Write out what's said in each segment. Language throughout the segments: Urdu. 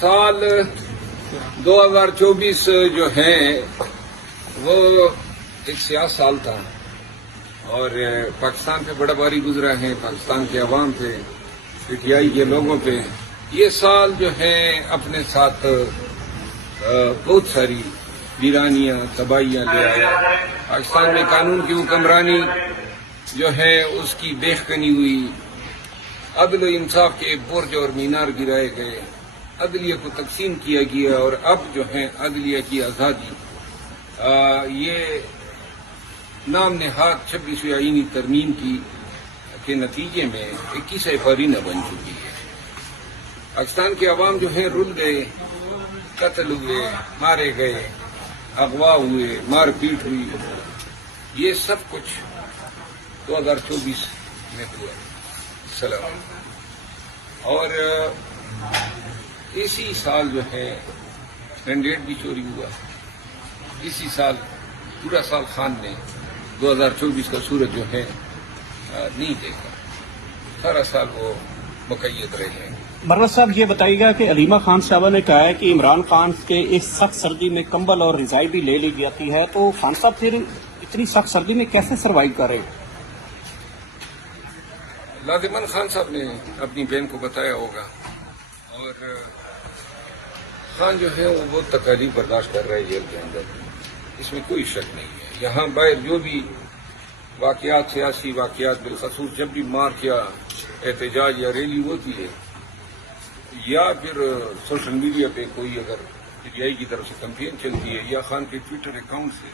سال 2024 جو ہے وہ ایک سیاہ سال تھا اور پاکستان پہ بڑا باری گزرا ہے، پاکستان کے عوام پہ، پی ٹی آئی کے لوگوں پہ۔ یہ سال جو ہے اپنے ساتھ بہت ساری ویرانیاں، تباہیاں لے آیا۔ پاکستان میں قانون کی حکمرانی جو ہے اس کی بیخکنی ہوئی، عدل و انصاف کے برج اور مینار گرائے گئے، عدلیہ کو تقسیم کیا گیا اور اب جو ہے عدلیہ کی آزادی یہ نام نہاد 26ویں آئینی ترمیم کے نتیجے میں 21 فارینہ بن چکی ہے۔ پاکستان کے عوام جو ہیں رل گئے، قتل ہوئے، مارے گئے، اغوا ہوئے، مار پیٹ ہوئی، یہ سب کچھ 2024 میں ہوا۔ سلام۔ اور اسی سال جو ہے مینڈیٹ بھی چوری ہوا، اسی سال پورا سال خان نے 2024 کا سورج جو ہے نہیں دیکھا، سارا سال وہ مقید رہے۔ مروت صاحب یہ بتائیے گا کہ علیمہ خان صاحبہ نے کہا ہے کہ عمران خان کے اس سخت سردی میں کمبل اور رضائی بھی لے لی جاتی ہے، تو خان صاحب پھر اتنی سخت سردی میں کیسے سروائیو کرے؟ لازماً خان صاحب نے اپنی بہن کو بتایا ہوگا، اور خان جو ہے وہ بہت تکالیف برداشت کر رہے جیل کے اندر، اس میں کوئی شک نہیں ہے۔ یہاں باہر جو بھی واقعات، سیاسی واقعات، بالخصوص جب بھی مارچ یا احتجاج یا ریلی ہوتی ہے، یا پھر سوشل میڈیا پہ کوئی اگر پی ٹی آئی کی طرف سے کمپین چلتی ہے یا خان کے ٹویٹر اکاؤنٹ سے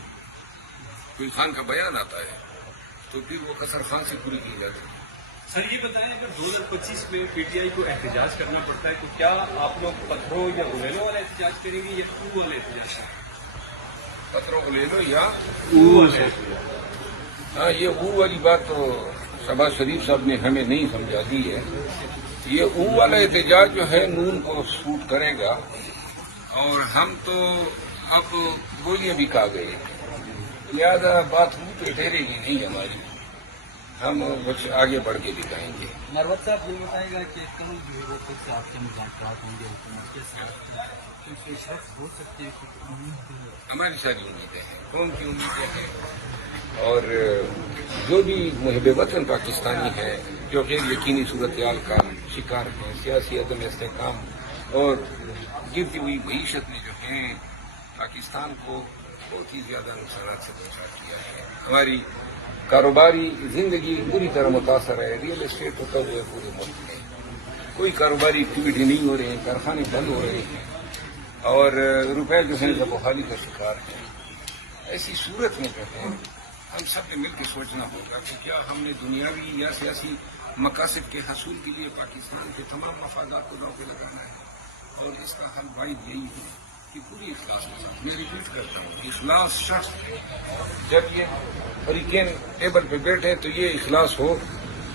کوئی خان کا بیان آتا ہے، تو پھر وہ قصر خان سے پوری کی جاتی ہے۔ سر یہ بتائیں، اگر 2025 میں پی ٹی آئی کو احتجاج کرنا پڑتا ہے تو کیا آپ لوگ پتھروں یا غلیلوں والا احتجاج کریں گے یا او والا احتجاج کریں گے؟ پتھروں کو لے لو یا او والا احتجاج۔ ہاں، یہ او والی بات تو شہباز شریف صاحب نے ہمیں نہیں سمجھا دی ہے۔ یہ او والا احتجاج جو ہے نون کو سوٹ کرے گا، اور ہم تو اب گولیاں بھی کھا گئے، لہٰذا بات منہ پہ ٹھہرے گی نہیں ہماری، ہم کچھ آگے بڑھ کے دکھائیں گے۔ مروت صاحب یہ بتائے گا کہ کل جو ہے وہ کچھ سے آپ کے مذاکرات ہوں گے حکومت کے ساتھ، کیونکہ شخص ہو سکتے ہیں کہ ہماری ساری امیدیں ہیں، قوم کی امیدیں ہیں، اور جو بھی محب وطن پاکستانی ہیں جو غیر یقینی صورتحال کا شکار ہیں، سیاسی عدم استحکام اور گرتی ہوئی معیشت میں جو ہیں پاکستان کو بہت ہی زیادہ نقصانات سے پہنچا دیا ہے۔ ہماری کاروباری زندگی بری طرح متاثر ہے، ریئل اسٹیٹ ہوتا ہوا ہے پورے ملک میں، کوئی کاروباری ایکٹیویٹی نہیں ہو رہے ہیں، کارخانے بند ہو رہے ہیں، اور روپے جو ہیں زب و حالی کا شکار ہیں۔ ایسی صورت میں جو ہے ہم سب نے مل کے سوچنا ہوگا کہ کیا ہم نے دنیاوی یا سیاسی مقاصد کے حصول کے لیے پاکستان کے تمام مفادات کو داؤ پہ لگانا ہے، اور اس کا حل واحد یہی ہے کہ پوری اخلاص کے ساتھ، میں ریپیٹ کرتا ہوں، اخلاص شخص جب یہ فریقین ٹیبل پہ بیٹھے تو یہ اخلاص ہو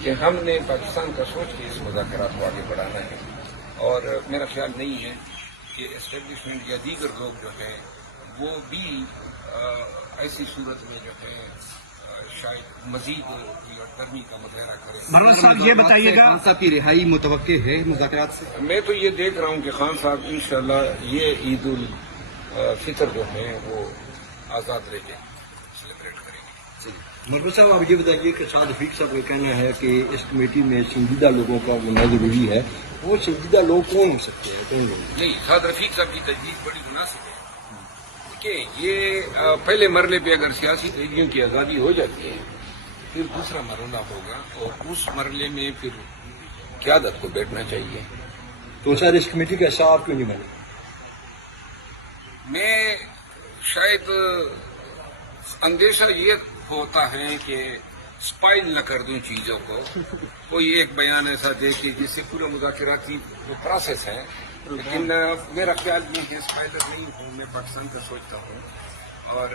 کہ ہم نے پاکستان کا سوچ کے اس مذاکرات کو آگے بڑھانا ہے، اور میرا خیال نہیں ہے کہ اسٹیبلشمنٹ یا دیگر لوگ جو ہیں وہ بھی ایسی صورت میں جو ہے شاید مزید گرمی کا مظاہرہ کریں۔ مروت صاحب یہ بتائیے گا، خان صاحب کی رہائی متوقع ہے مذاکرات سے؟ میں تو یہ دیکھ رہا ہوں کہ خان صاحب انشاءاللہ یہ عید الفطر جو ہے وہ آزاد رہ کے سیلیبریٹ کریں گے۔ مروت صاحب آپ یہ بتائیے کہ شاد رفیق صاحب کا کہنا ہے کہ اس کمیٹی میں سنجیدہ لوگوں کا ہونا ضروری ہے، وہ سنجیدہ لوگ کون ہو سکتے ہیں، کون لوگ؟ نہیں، شاد رفیق صاحب کی تجدید بڑی مناسب ہے کہ یہ پہلے مرحلے پہ اگر سیاسی قیدیوں کی آزادی ہو جاتی ہے، پھر دوسرا مرحلہ ہوگا، اور اس مرحلے میں پھر قیادت کو بیٹھنا چاہیے۔ تو سر اس کمیٹی کا حصہ آپ کیوں نہیں بنے؟ میں شاید اندیشہ یہ ہوتا ہے کہ اسپائل نہ کر دوں چیزوں کو، کوئی ایک بیان ایسا دے کے جس سے پورا مذاکراتی جو پروسیس ہے، لیکن میرا خیال یہ ہے اسپائلر نہیں ہوں، میں پاکستان کا سوچتا ہوں، اور